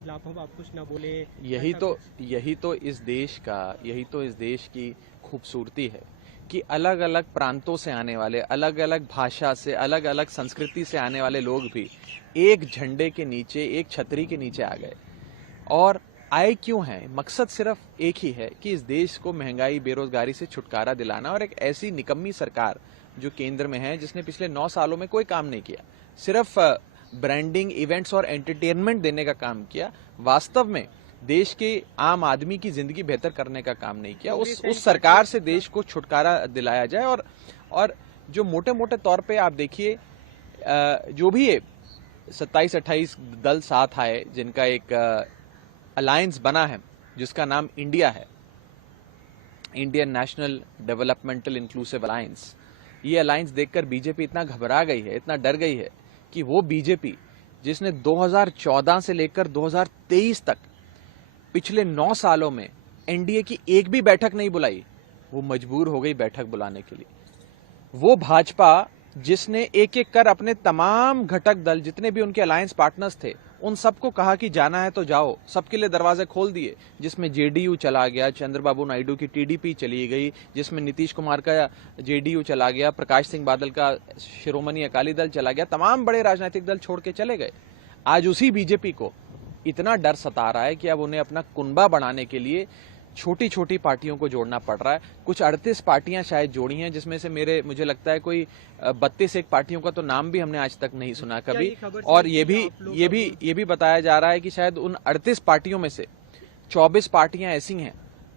खिलाफ हम आप कुछ ना बोले। यही तो इस देश की खूबसूरती है कि अलग अलग प्रांतों से आने वाले, अलग अलग भाषा से, अलग अलग संस्कृति से आने वाले लोग भी एक झंडे के नीचे, एक छतरी के नीचे आ गए। और आए क्यों हैं? मकसद सिर्फ एक ही है कि इस देश को महंगाई, बेरोजगारी से छुटकारा दिलाना। और एक ऐसी निकम्मी सरकार जो केंद्र में है, जिसने पिछले 9 सालों में कोई काम नहीं किया, सिर्फ ब्रांडिंग, इवेंट्स और एंटरटेनमेंट देने का काम किया, वास्तव में देश के आम आदमी की जिंदगी बेहतर करने का काम नहीं किया। उस सरकार से देश को छुटकारा दिलाया जाए। और जो मोटे मोटे तौर पे आप देखिए, जो भी 27-28 दल साथ आए, जिनका एक अलायंस बना है जिसका नाम इंडिया है, Indian national developmental inclusive alliance. ये अलायंस देखकर बीजेपी इतना घबरा गई है, इतना डर गई है कि वो बीजेपी जिसने 2014 से लेकर 2023 तक पिछले 9 सालों में एनडीए की एक भी बैठक नहीं बुलाई, वो मजबूर हो गई बैठक बुलाने के लिए। वो भाजपा जिसने एक एक कर अपने तमाम घटक दल, जितने भी उनके अलायंस पार्टनर्स थे, उन सबको कहा कि जाना है तो जाओ, सबके लिए दरवाजे खोल दिए, जिसमें जेडीयू चला गया, चंद्रबाबू नायडू की टीडीपी चली गई, जिसमें नीतीश कुमार का जेडीयू चला गया, प्रकाश सिंह बादल का शिरोमणि अकाली दल चला गया, तमाम बड़े राजनीतिक दल छोड़ के चले गए। आज उसी बीजेपी को इतना डर सता रहा है कि अब उन्हें अपना कुनबा बढ़ाने के लिए छोटी छोटी पार्टियों को जोड़ना पड़ रहा है। कुछ 38 पार्टियां शायद जोड़ी हैं, जिसमें से मुझे लगता है कोई 32 पार्टियों का तो नाम भी हमने आज तक नहीं सुना कभी। और ये भी बताया जा रहा है कि शायद उन 38 पार्टियों में से 24 पार्टियां ऐसी हैं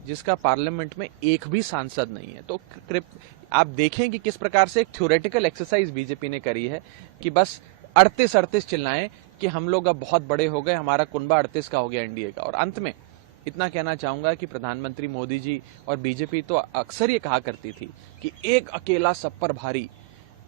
जिसका पार्लियामेंट में एक भी सांसद नहीं है। तो आप देखें कि किस प्रकार से एक थ्योरेटिकल एक्सरसाइज बीजेपी ने करी है कि बस 38 चिल्लाएं कि हम लोग अब बहुत बड़े हो गए, हमारा कुनबा 38 का हो गया एनडीए का। और अंत में इतना कहना चाहूंगा कि प्रधानमंत्री मोदी जी और बीजेपी तो अक्सर ये कहा करती थी कि एक अकेला सब पर भारी,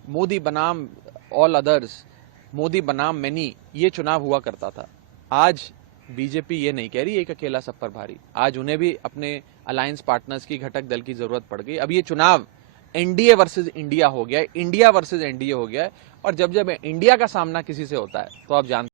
मोदी बनाम ऑल अदर्स, मोदी बनाम मैनी, ये चुनाव हुआ करता था। आज बीजेपी ये नहीं कह रही एक अकेला सब पर भारी। आज उन्हें भी अपने अलायंस पार्टनर्स की, घटक दल की जरूरत पड़ गई। अब ये चुनाव एनडीए वर्सेस इंडिया हो गया है, इंडिया वर्सेस एनडीए हो गया है। और जब इंडिया का सामना किसी से होता है तो आप जानते